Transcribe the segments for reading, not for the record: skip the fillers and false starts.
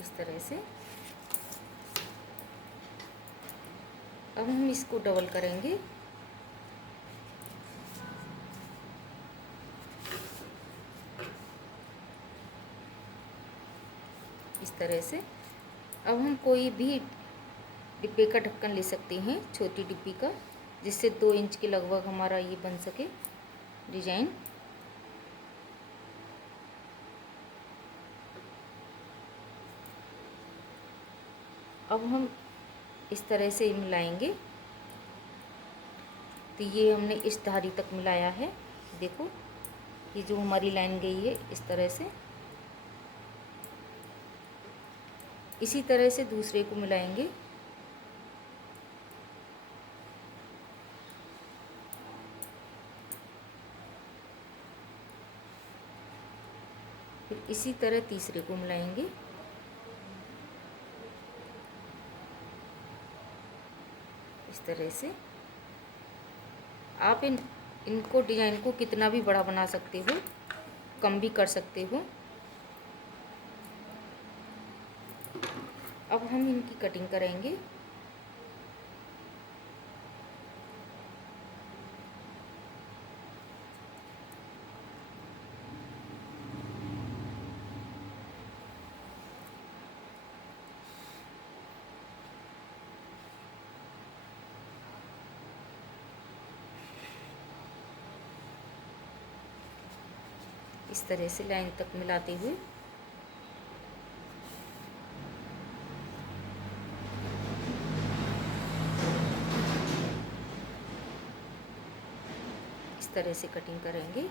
इस तरह से। अब हम इसको डबल करेंगे। इस तरह से। अब हम कोई भी डिब्बे का ढक्कन ले सकते हैं, छोटी डिब्बी का, जिससे 2 इंच के लगभग हमारा ये बन सके डिजाइन। अब हम इस तरह से मिलाएंगे। तो ये हमने इस धारी तक मिलाया है। देखो ये जो हमारी लाइन गई है इस तरह से। इसी तरह से दूसरे को मिलाएंगे। फिर इसी तरह तीसरे को मिलाएंगे। इस तरह से आप इनको डिजाइन को कितना भी बड़ा बना सकते हो, कम भी कर सकते हो। अब हम इनकी कटिंग करेंगे। इस तरह से लाइन तक मिलाते हुए। इस तरह से कटिंग करेंगे।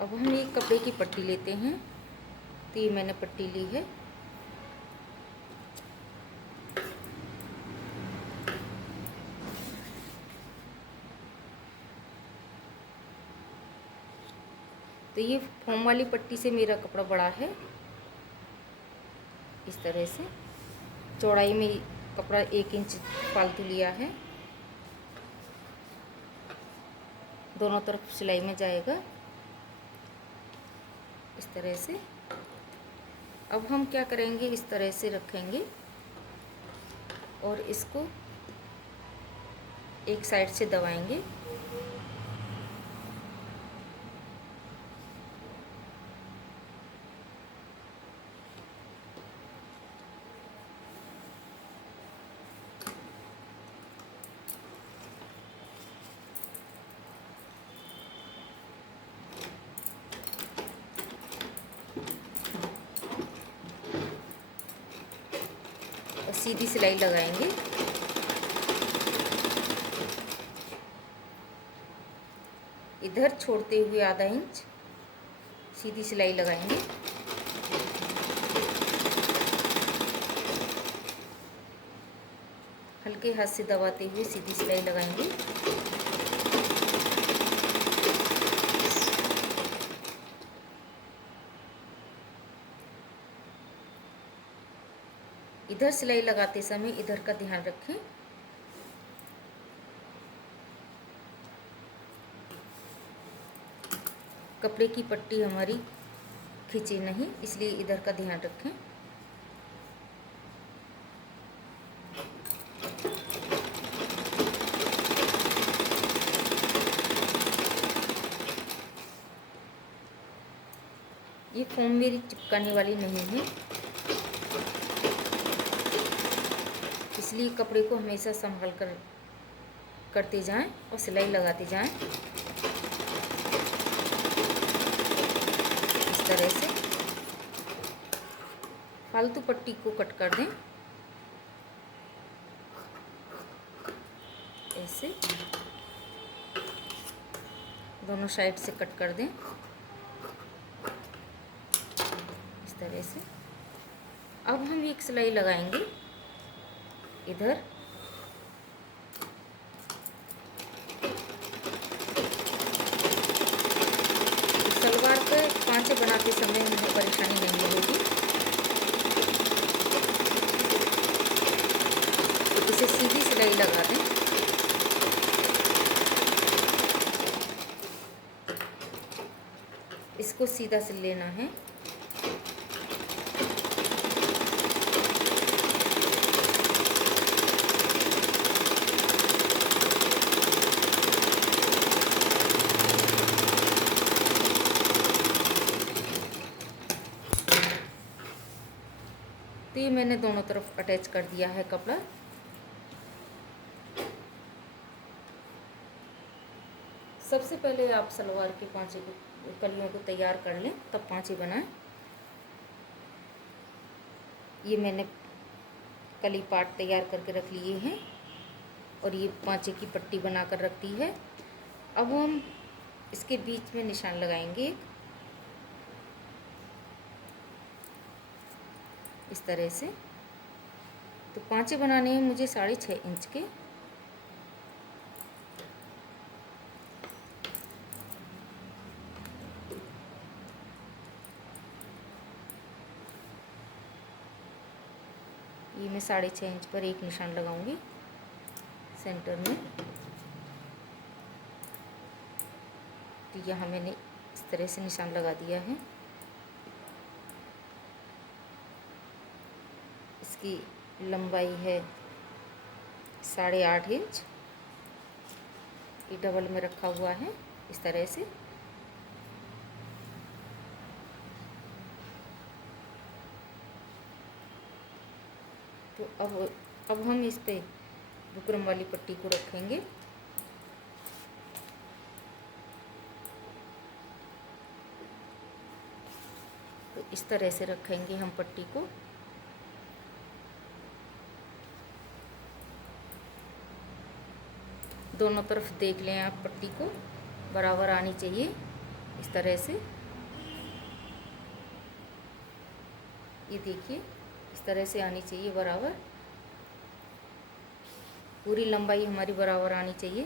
अब हम एक कपड़े की पट्टी लेते हैं। तो ये मैंने पट्टी ली है। तो ये फोम वाली पट्टी से मेरा कपड़ा बड़ा है। इस तरह से चौड़ाई में कपड़ा 1 इंच फालतू लिया है। दोनों तरफ सिलाई में जाएगा। इस तरह से। अब हम क्या करेंगे, इस तरह से रखेंगे और इसको एक साइड से दबाएंगे। और सीधी सिलाई लगाएंगे। इधर छोड़ते हुए आधा इंच सीधी सिलाई लगाएंगे। हल्के हाथ से दबाते हुए सीधी सिलाई लगाएंगे। इधर सिलाई लगाते समय इधर का ध्यान रखें। कपड़े की पट्टी हमारी खींचे नहीं, इसलिए इधर का ध्यान रखें। ये फोम मेरी चिपकाने वाली नहीं है, इसलिए कपड़े को हमेशा संभाल कर करते जाएं और सिलाई लगाते जाएं। इस तरह से फालतू पट्टी को कट कर दें। ऐसे दोनों साइड से कट कर दें। इस तरह से। अब हम एक सिलाई लगाएंगे इधर। सलवार पे पांचे बनाते समय हमें परेशानी नहीं होगी। इसे सीधी सिलाई लगा दें। इसको सीधा से लेना है। तो ये मैंने दोनों तरफ अटैच कर दिया है कपड़ा। सबसे पहले आप सलवार के पांचे को कलियों को तैयार कर लें, तब पांचे बनाएं। ये मैंने कली पार्ट तैयार करके रख लिए हैं और ये पांचे की पट्टी बनाकर रख दी है। अब हम इसके बीच में निशान लगाएंगे इस तरह से। तो पांचे बनाने हैं मुझे 6.5 इंच के। ये मैं 6.5 इंच पर एक निशान लगाऊंगी सेंटर में। तो यहाँ मैंने इस तरह से निशान लगा दिया है। इसकी लंबाई है 8.5 इंच। ये डबल में रखा हुआ है इस तरह से। तो अब हम इस पे बुकरम वाली पट्टी को रखेंगे। तो इस तरह से रखेंगे हम पट्टी को। दोनों तरफ देख लें आप, पट्टी को बराबर आनी चाहिए इस तरह से। ये देखिए इस तरह से आनी चाहिए बराबर। पूरी लंबाई हमारी बराबर आनी चाहिए।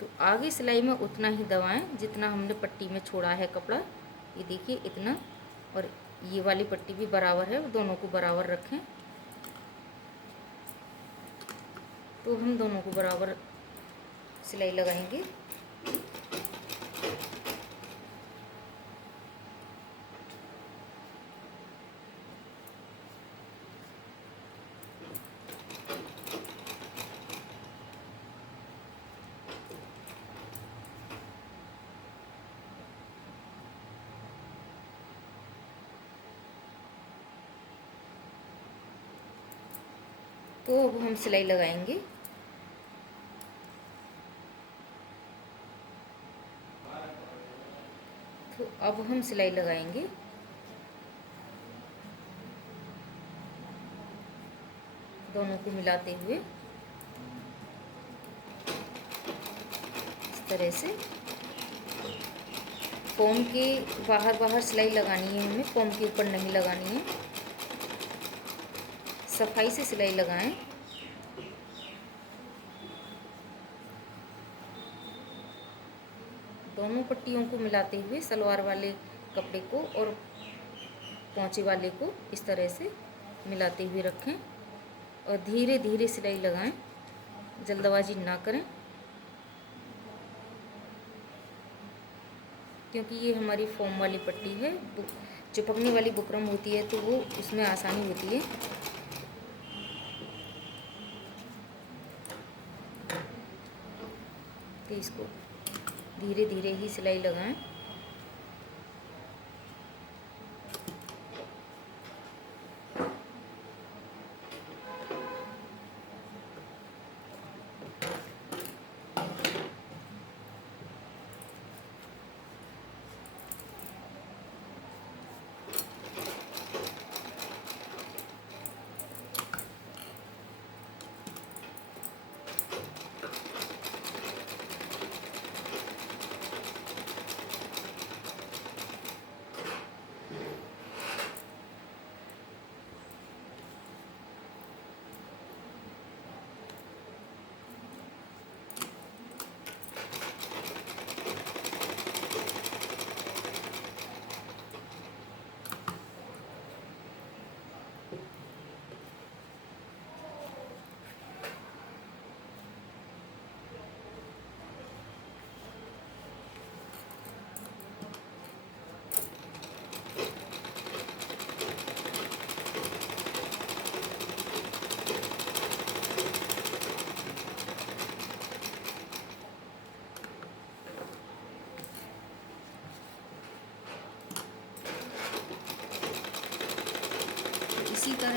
तो आगे सिलाई में उतना ही दबाएं जितना हमने पट्टी में छोड़ा है कपड़ा। ये देखिए इतना, और ये वाली पट्टी भी बराबर है, दोनों को बराबर रखें। तो हम दोनों को बराबर सिलाई लगाएंगे। तो अब हम सिलाई लगाएंगे। तो अब हम सिलाई लगाएंगे। दोनों को मिलाते हुए इस तरह से। फॉर्म के बाहर सिलाई लगानी है हमें, फॉर्म के ऊपर नहीं लगानी है। सफाई से सिलाई लगाएं। दोनों पट्टियों को मिलाते हुए सलवार वाले कपड़े को और पोंचे वाले को इस तरह से मिलाते हुए रखें और धीरे धीरे सिलाई लगाएं, जल्दबाजी ना करें, क्योंकि ये हमारी फॉर्म वाली पट्टी है। चिपकने वाली बुकरम होती है तो वो उसमें आसानी होती है। तो इसको धीरे धीरे ही सिलाई लगाएं।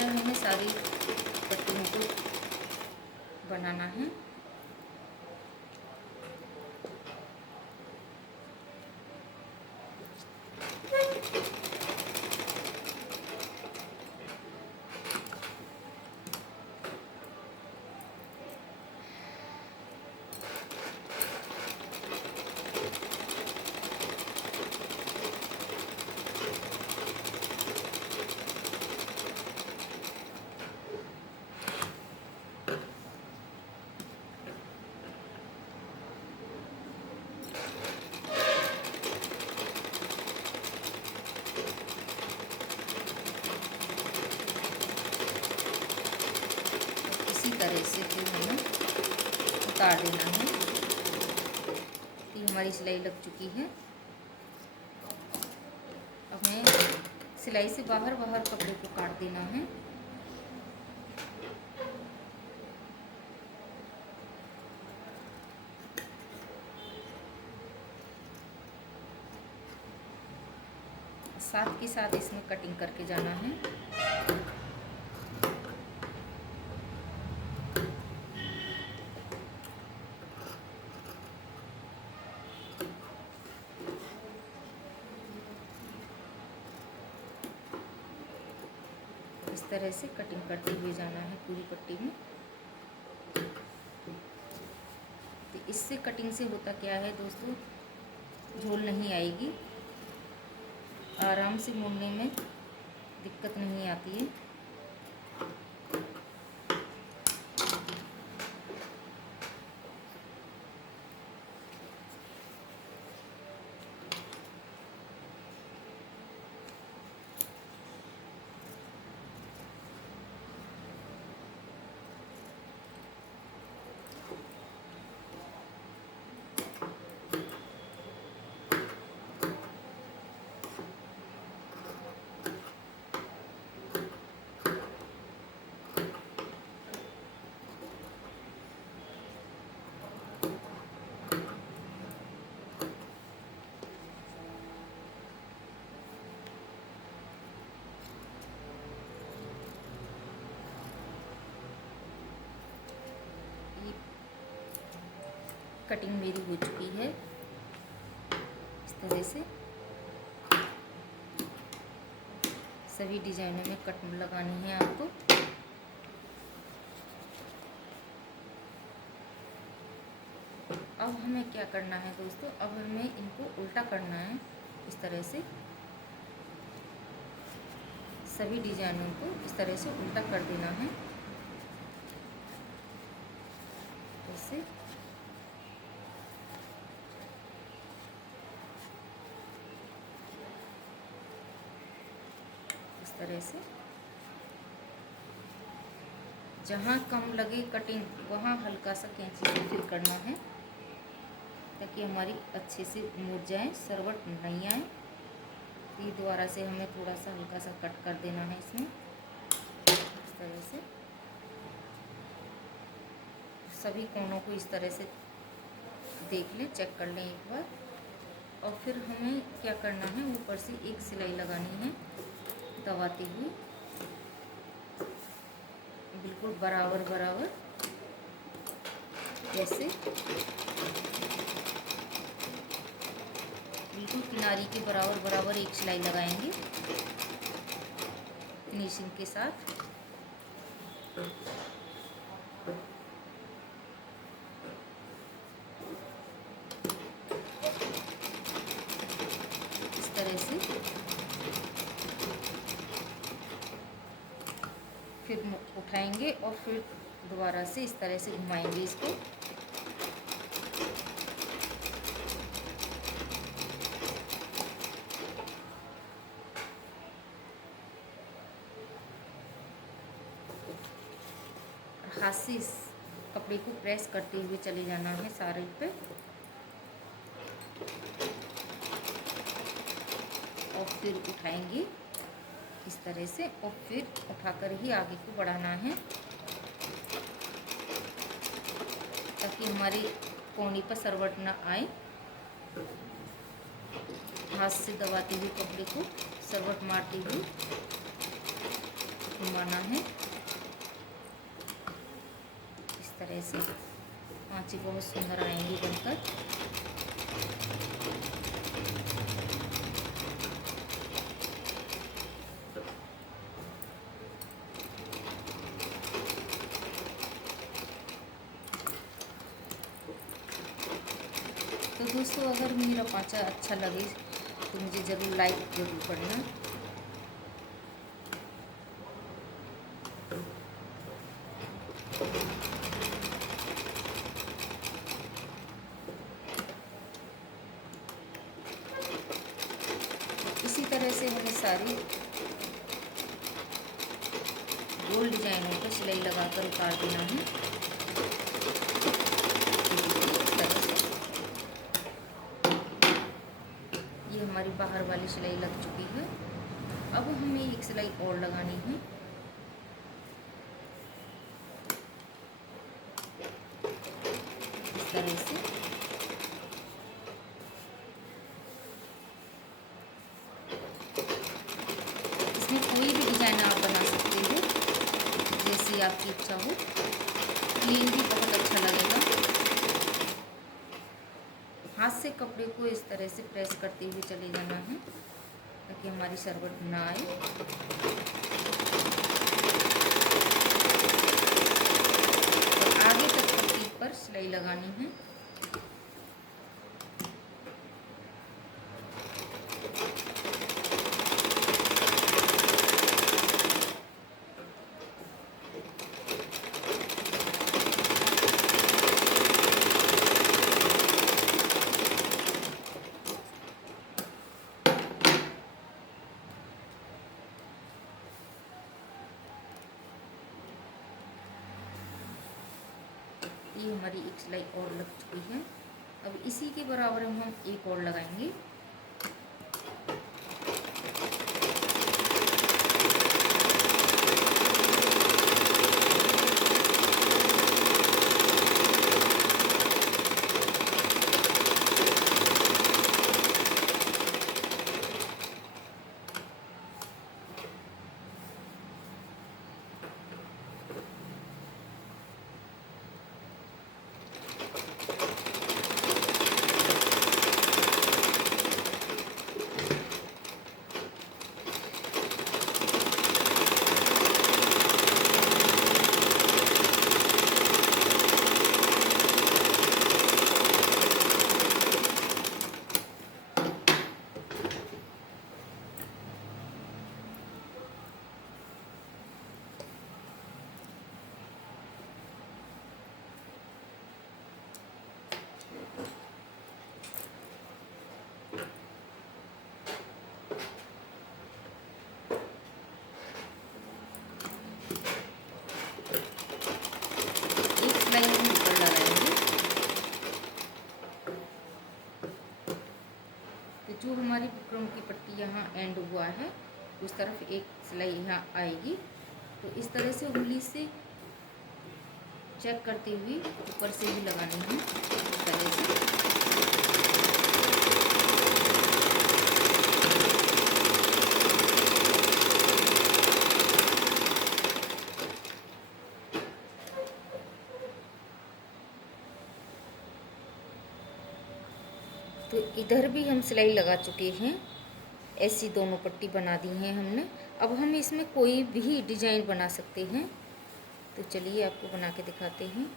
तरह हमें सारी पट्टियों को बनाना है। इसी तरह से फिर हमें उतार देना है। ये हमारी सिलाई लग चुकी है। अब हमें सिलाई से बाहर कपड़े को काट देना है। साथ के साथ इसमें कटिंग करके जाना है। इस तरह से कटिंग करते हुए जाना है पूरी पट्टी में। तो इससे कटिंग से होता क्या है दोस्तों, झोल नहीं आएगी, आराम से मोड़ने में दिक्कत नहीं आती है। कटिंग मेरी हो चुकी है। इस तरह से सभी डिजाइनों में कट लगानी है आपको। अब हमें क्या करना है दोस्तों, अब हमें इनको उल्टा करना है। इस तरह से सभी डिजाइनों को इस तरह से उल्टा कर देना है। ऐसे इस तरह से जहाँ कम लगे कटिंग वहाँ हल्का सा कैंची से फिर करना है, ताकि हमारी अच्छे से मुड़ जाए, सरवट नहीं आए। ये दोबारा से हमें थोड़ा सा हल्का सा कट कर देना है इसमें। इस तरह से सभी कोनों को इस तरह से देख लें, चेक कर लें एक बार। और फिर हमें क्या करना है, ऊपर से एक सिलाई लगानी है दबाती हुई, बिल्कुल बराबर बराबर, जैसे बिल्कुल किनारी के बराबर बराबर एक सिलाई लगाएंगे फिनिशिंग के साथ। इस तरह से फिर उठाएंगे और फिर दोबारा से इस तरह से घुमाएंगे इसको। हाथ से इस कपड़े को प्रेस करते हुए चले जाना है साइड पे, और फिर उठाएंगे इस तरह से, और फिर उठाकर ही आगे को बढ़ाना है, ताकि हमारी कोहनी पर सरवट ना आए। हाथ से दबाते हुए कपड़े को सरवट मारते हुए घुमाना है। इस तरह से पाँची बहुत सुंदर आएंगी बनकर। तो दोस्तों, अगर मेरा पाँचा अच्छा लगे तो मुझे ज़रूर लाइक ज़रूर करना। इसी तरह से हमें सारी गोल डिजाइनों पर सिलाई लगाकर उतार देना है। इस तरह से ये हमारी बाहर वाली सिलाई लग चुकी है। अब हमें एक सिलाई और लगानी है। इस तरह से इसमें कोई भी डिजाइन आप बना सकते हो जैसी आपकी इच्छा हो। प्लेन भी बहुत अच्छा लगेगा। हाथ से कपड़े को इस तरह से प्रेस करते हुए चले जाना है ताकि हमारी सरवट ना आए। और आगे तक पट्टी पर सिलाई लगानी है। ये हमारी एक सिलाई और लग चुकी है। अब इसी के बराबर हम एक और लगाएंगे। सिलाई हम ऊपर लगाएंगे। तो जो हमारी बुकरम की पट्टी यहाँ एंड हुआ है उस तरफ एक सिलाई यहाँ आएगी। तो इस तरह से उंगली से चेक करते हुए ऊपर से भी लगानी है। इस तरह से तो इधर भी हम सिलाई लगा चुके हैं। ऐसी दोनों पट्टी बना दी हैं हमने। अब हम इसमें कोई भी डिजाइन बना सकते हैं। तो चलिए आपको बना के दिखाते हैं।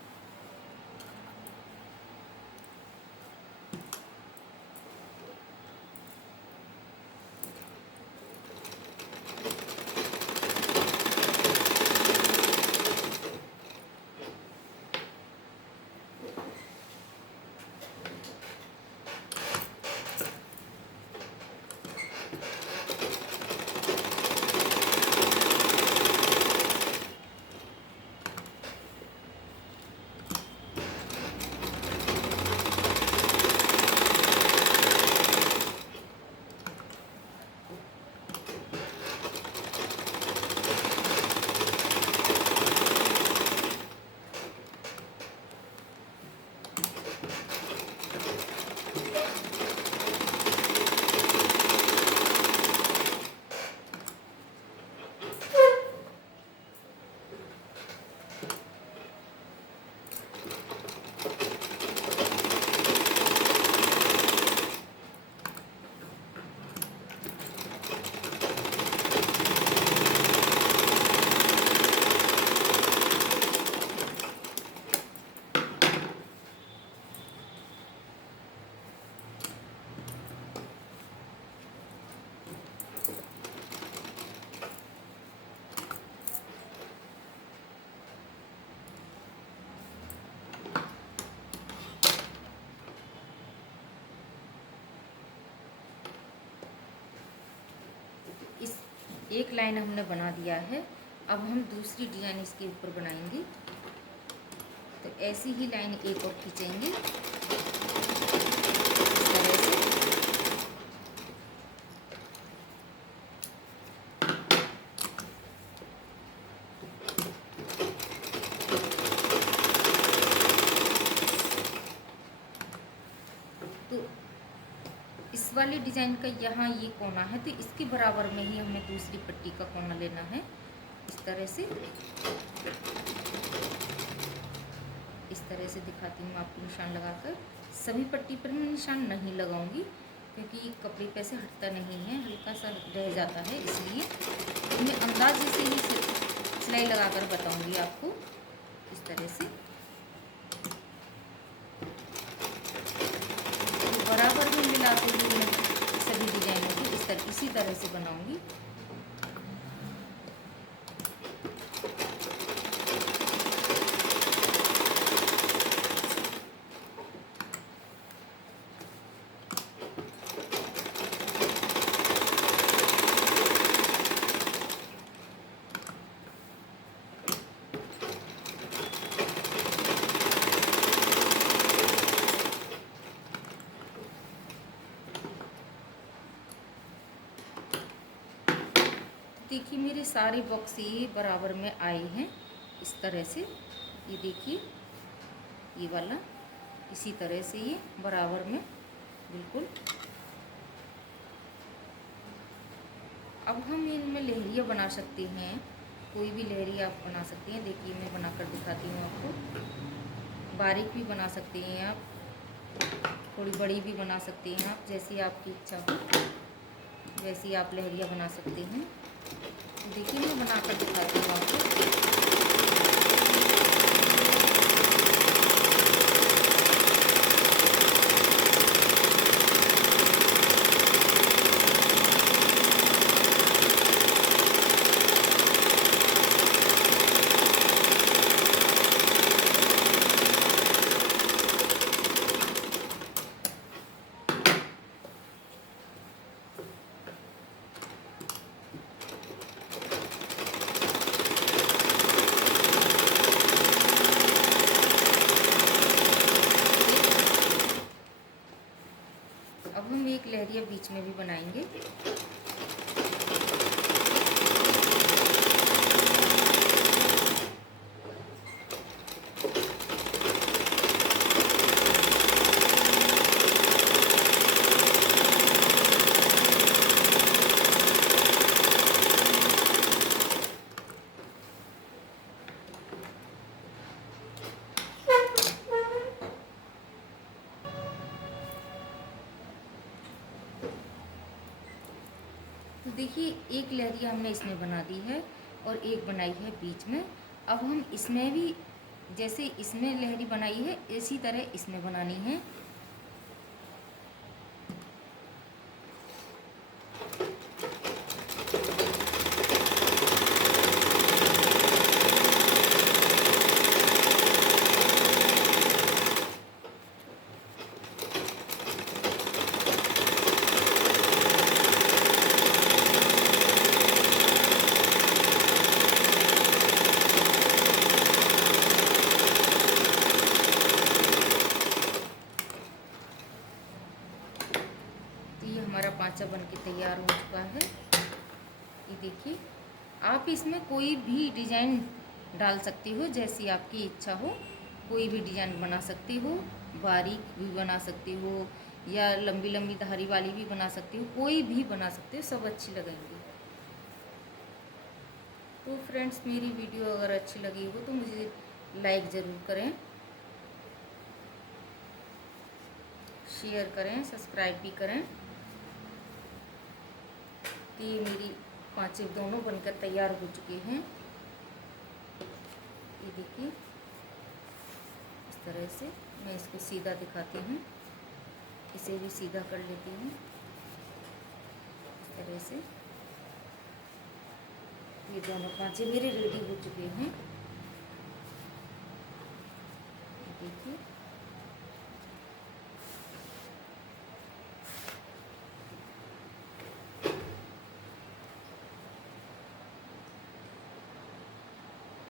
एक लाइन हमने बना दिया है। अब हम दूसरी डिजाइन इसके ऊपर बनाएंगे। तो ऐसी ही लाइन एक और खींचेंगे इस तरह से। तो इस वाली डिजाइन का यहाँ ये कोना है, तो इसके बराबर में ही हमें दूसरी पट्टी का कोना लेना है इस तरह से। इस तरह से दिखाती हूँ आपको निशान लगाकर। सभी पट्टी पर मैं निशान नहीं लगाऊंगी क्योंकि कपड़े पे से हटता नहीं है, हल्का सा रह जाता है, इसलिए मैं अंदाजे से ही सिलाई लगाकर बताऊंगी आपको इस तरह से। तो बराबर में मिलाते हुए मैं सभी डिजाइनों को इसी तरह से बनाऊंगी। देखिए मेरे सारे बॉक्स ये बराबर में आए हैं इस तरह से। ये देखिए ये वाला इसी तरह से ये बराबर में बिल्कुल। अब हम इनमें लहरियाँ बना सकते हैं, कोई भी लहरी आप बना सकते हैं। देखिए मैं बनाकर दिखाती हूँ आपको। बारीक भी बना सकते हैं आप, थोड़ी बड़ी भी बना सकते हैं आप, जैसी आपकी इच्छा हो वैसी आप लहरियाँ बना सकते हैं। देखिए मैं बनाकर दिखाती हूँ आपको। अब हम एक लहरिया बीच में भी बनाएंगे। तो देखिए एक लहरिया हमने इसमें बना दी है और एक बनाई है बीच में। अब हम इसमें भी जैसे इसमें लहरी बनाई है इसी तरह इसमें बनानी है। हमारा पांचा बन के तैयार हो चुका है। ये देखिए आप इसमें कोई भी डिज़ाइन डाल सकते हो, जैसी आपकी इच्छा हो कोई भी डिज़ाइन बना सकते हो। बारीक भी बना सकते हो या लंबी लंबी धारी वाली भी बना सकते हो, कोई भी बना सकते हो, सब अच्छी लगेंगी। तो फ्रेंड्स मेरी वीडियो अगर अच्छी लगी हो तो मुझे लाइक ज़रूर करें, शेयर करें, सब्सक्राइब भी करें। कि मेरी पांचे दोनों बनकर तैयार हो चुके हैं। ये देखिए इस तरह से मैं इसको सीधा दिखाती हूँ, इसे भी सीधा कर लेती हूँ इस तरह से। ये दोनों पांचे मेरे रेडी हो चुके हैं। देखिए